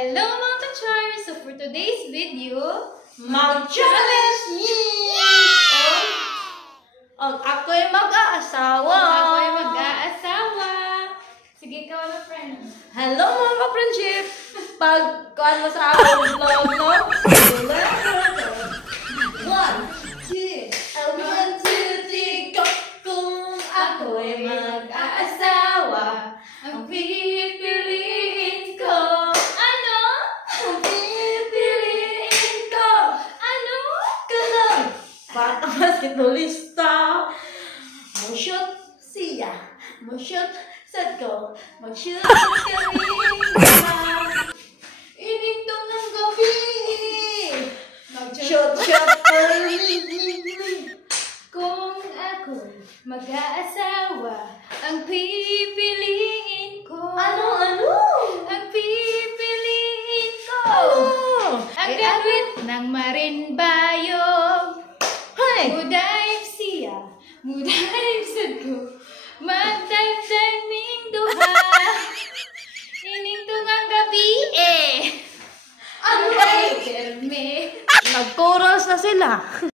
Hello mga ka-chars! So for today's video, mag-challenge ako'y mag-aasawa. ako'y mag-aasawa. Sige, ikaw na friend. Hello mga ka-friendship! Pag kuhan mo sa akong vlog, no? 1, 2, 1, 2, 3, go! Kung ako'y mag-aasawa, ang pipiliin ko. Ano? Ang pipiliin ko. Ano? Ganun! Bata basketballista. Mag-shoot siya. Mag-shoot sa goal. Mag-shoot sa kalinga. Inito ng gabi. Mag-shoot, shoot, Kung ako'y mag-aasawa, ang pipiliin ko. Ano? Ang pipiliin ko. Ang Ay, gawin ng marinbayong. Hay! Mudive siya, mudive sad ko. Magdive-dive ming duha. Ining tungang gabi Ano ba? Perme. Nag-chorus na sila.